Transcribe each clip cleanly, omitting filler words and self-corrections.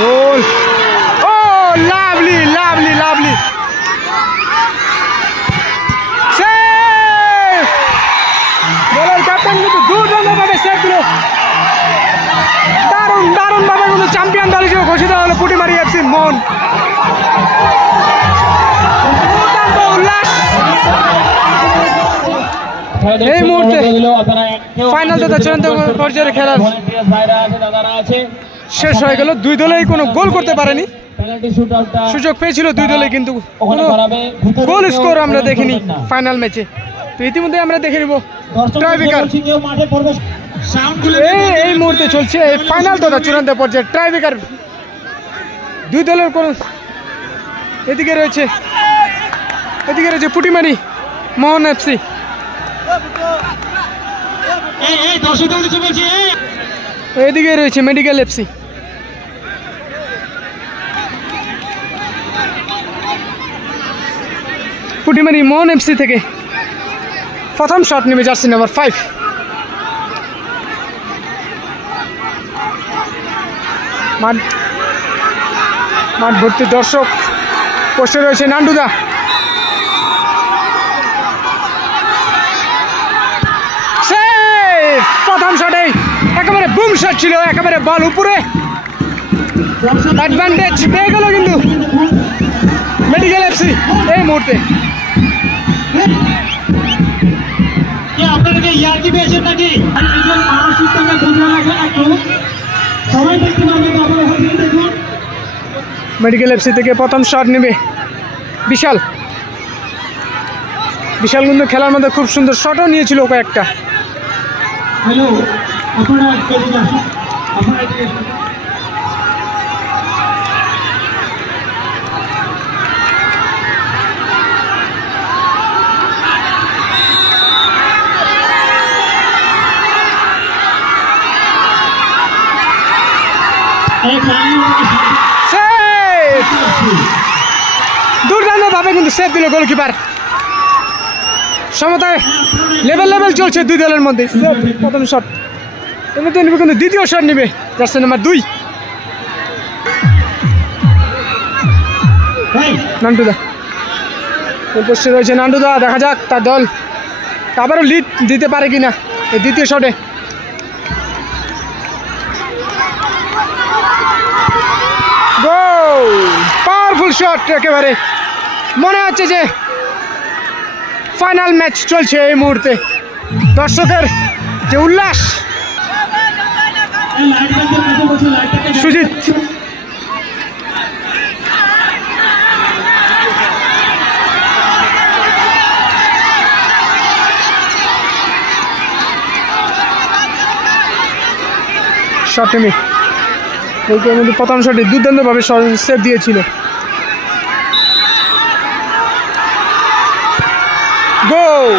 গোল। ও lovely lovely lovely save. গোলের ক্যাপ্টেন কিন্তু দুর্দান্তভাবে সেভ দিল। দারুণ দারুণ ভাবে কিন্তু চ্যাম্পিয়ন দল হিসেবে ঘোষিত হলো পুটিমারি এফসি মন। দুর্দান্ত উল্লাস। এই মুহূর্তে ফাইনাল তথা চূড়ান্ত পর্যায়ের খেলার শেষ হয়ে গেল। দুই দলেই কোনো গোল করতে পারেনি। সুযোগ পেয়েছিল দুই দলে, কিন্তু কোনো গোল স্কোর আমরা দেখিনি ফাইনাল ম্যাচে। তো ইতিমধ্যে আমরা দেখে নিব ট্রাইব্রেকার। এই মুহূর্তে চলছে এই ফাইনাল তথা চূড়ান্ত পর্যায়ে ট্রাইব্রেকার। দুই দলের কোন এদিকে রয়েছে পুটিমারি মোহন এফসি, এদিকে রয়েছে মেডিকেল এফসি। পুটিমারি মোহন এফসি থেকে প্রথম শট নেমে জার্সি নাম্বার 5। মাঠ ভর্তি দর্শক। পোস্টে রয়েছে নান্ডুদা। প্রথম শটেই একেবারে বুম শট ছিল, একেবারে বল উপরে। অ্যাডভান্টেজ পেয়ে গেল কিন্তু মেডিকেল এফসি এই মুহূর্তে। মেডিকেল এফসি থেকে প্রথম শট নেবে বিশাল। বিশাল কিন্তু খেলার মধ্যে খুব সুন্দর শটও নিয়েছিল কয়েকটা। হ্যালো, আপনারা এদিকে আসুন, দুর্দান্ত ভাবে কিন্তু সেভ দিল গোলকিপার। সমতায় লেভেল চলছে দুই দলের মধ্যে। প্রথম শট এমনিতে নিবে, কিন্তু দ্বিতীয় শট নিবে জার্সি নাম্বার 2 নান্ডুদা। পোস্টে রয়েছে নান্ডুদা। দেখা যাক তার দল আবারও লিড দিতে পারে কিনা এই দ্বিতীয় শটে। গোল, পাওয়ারফুল শট একেবারে। মনে হচ্ছে যে ফাইনাল ম্যাচ চলছে এই মুহূর্তে। দর্শকের যে উল্লাস। সুজিত শট নেমে প্রথম শটে দুর্দান্তভাবে সেভ দিয়েছিল। গোল।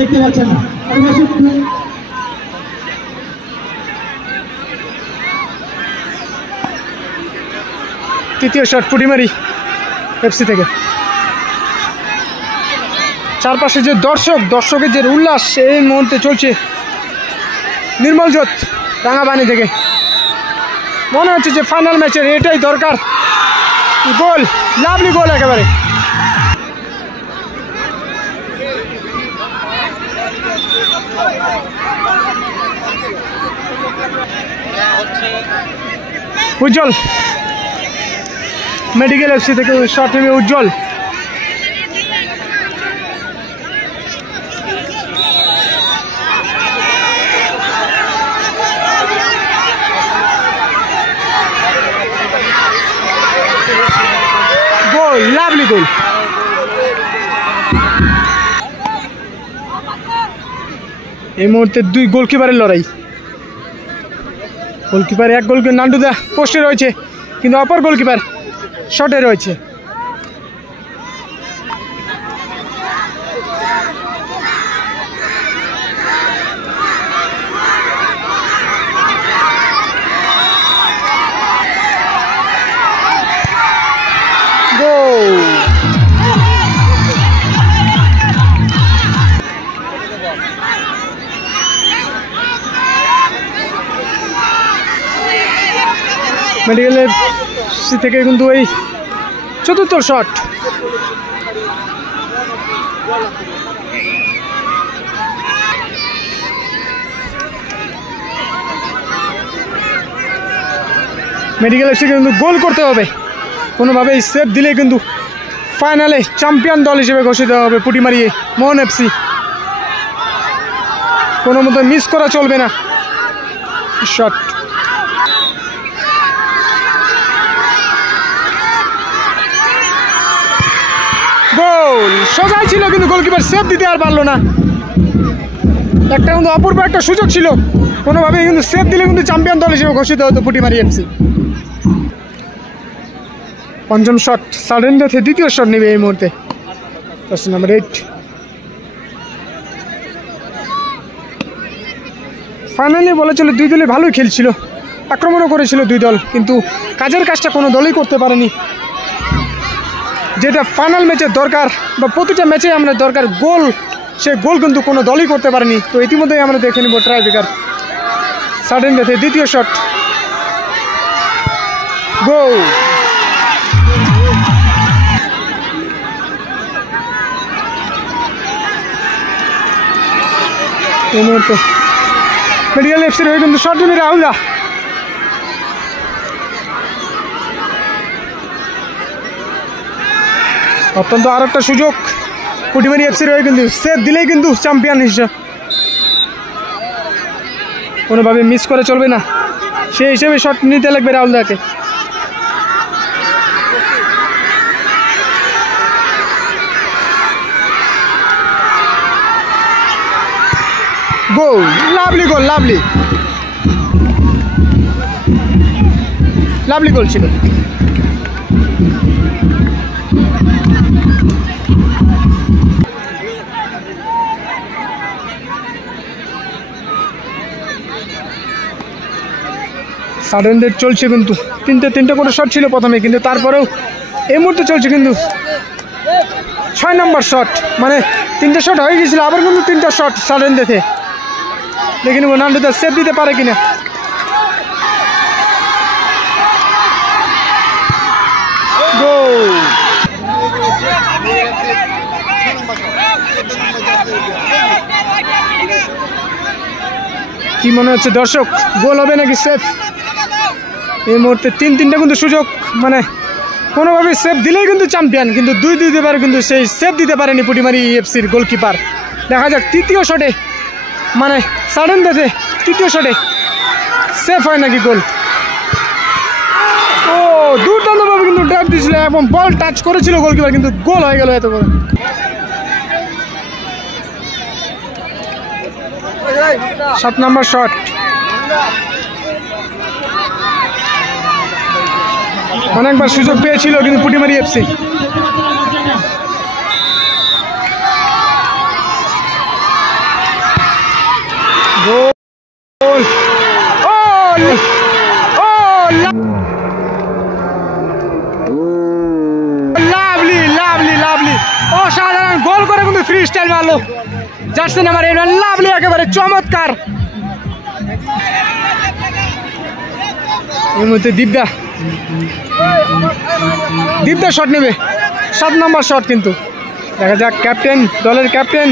দেখতে পাচ্ছেন না। তৃতীয় শট পুটিমারি এফসি থেকে। চারপাশে যে দর্শকের যে উল্লাস এই মুহূর্তে চলছে। নির্মলজ্যোত রাঙাবানি থেকে। মনে হচ্ছে যে ফাইনাল ম্যাচের এটাই দরকার। গোল, লাভলি গোল একেবারে। উজ্জ্বল মেডিকেল এফসি থেকে শট নেবে উজ্জ্বল। গোল, লাভলি গোল। এই মুহূর্তে দুই গোলকিপারের লড়াই। গোলকিপার এক গোল নান্ডুদা পোস্টে রয়েছে, কিন্তু অপর গোলকিপার শটে রয়েছে। মেডিকেলের থেকে কিন্তু এই চতুর্থ শট। মেডিকেল এফসিকে কিন্তু গোল করতে হবে, কোনোভাবে সেভ দিলে কিন্তু ফাইনালে চ্যাম্পিয়ন দল হিসেবে ঘোষিত হবে পুটিমারি মোহন এফসি। কোনো মতো মিস করা চলবে না। শট গোল, সোজাই ছিল কিন্তু গোলকিপার সেভ দিতে আর পারলো না। একটা কিন্তু অপূর্ব একটা সুযোগ ছিল, কোনোভাবে কিন্তু সেভ দিলে কিন্তু চ্যাম্পিয়ন দল হিসেবে ঘোষিত হতো পুটিমারি এফসি। পঞ্চম শট সাডেন ডেথে দ্বিতীয় শট নেবে এই মুহূর্তে নাম্বার 8। ফাইনালি বলা চলে দুই দলই ভালোই খেলছিল, আক্রমণও করেছিল দুই দল, কিন্তু কাজের কাজটা কোনো দলই করতে পারেনি। যেটা ফাইনাল ম্যাচের দরকার বা প্রতিটা ম্যাচে আমরা দরকার গোল, সে গোল কিন্তু কোনো দলই করতে পারেনি। তো ইতিমধ্যেই আমরা দেখে নিব ট্রাই বেকার সাডেন ডেথে দ্বিতীয় শট গোল। এই মুহূর্তে মেডিকেল এফসির হয়ে কিন্তু শট নেবে রাহুলদা। অত্যন্ত আর একটা সুযোগ পুটিমারি এফসির হয়ে কিন্তু সেভ দিলেই কিন্তু চ্যাম্পিয়ন হিসেবে, কোনোভাবে মিস করে চলবে না, সেই হিসেবে শট নিতে লাগবে রাহুলদাকে। Goal, lovely goal, lovely lovely goal ছিল। সাডেন ডেথ চলছে কিন্তু তিনটে করে শট ছিল প্রথমে, কিন্তু তারপরেও এই মুহূর্তে চলছে কিন্তু 6 নম্বর শট, মানে 3টে শট হয়ে গেছিল, আবার কিন্তু 3টা শট সাডেন ডেথে। দেখে নেব নান্ডুদা সেভ দিতে পারে কিনা। গোল, কি মনে হচ্ছে দর্শক, গোল হবে নাকি সেভ? এই মুহূর্তে তিনটা কিন্তু সুযোগ, মানে কোনোভাবে সেভ দিলেই কিন্তু চ্যাম্পিয়ন, কিন্তু দুইবার কিন্তু সেই সেভ দিতে পারেনি পুটিমারি এফসির গোলকিপার। দেখা যাক তৃতীয় শটে, মানে সাডেন ডেথে তৃতীয় শটে সেভ হয় নাকি গোল। ও দুর্দান্তভাবে কিন্তু ড্রাইভ দিয়েছিল এবং বল টাচ করেছিল গোলকিপার, কিন্তু গোল হয়ে গেল এত করে। 7 নম্বর শট, অনেকবার সুযোগ পেয়েছিল কিন্তু পুটিমারি এফসি। গোল, লাভলি লাভলি লাভলি, অসাধারণ গোল করে কিন্তু ফ্রি স্টাইল মারলো জার্সি নাম্বার 8, লাভলি, একেবারে চমৎকার। এর মধ্যে দীপদা শট নেবে, 7 নম্বর শট, কিন্তু দেখা যাক ক্যাপ্টেন, দলের ক্যাপ্টেন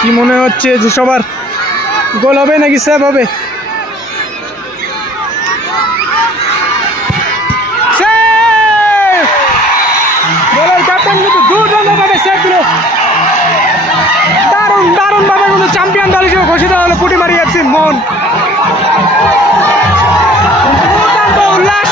কি মনে হচ্ছে যে সবার গোল হবে নাকি সেভ হবে? দলের ক্যাপ্টেন কিন্তু দুর্দান্তভাবে সেভ দিল, দারুণ ভাবে কিন্তু চ্যাম্পিয়ন দল হিসেবে ঘোষিত হলো পুটিমারি এফসি মোহন। দুর্দান্ত উল্লাস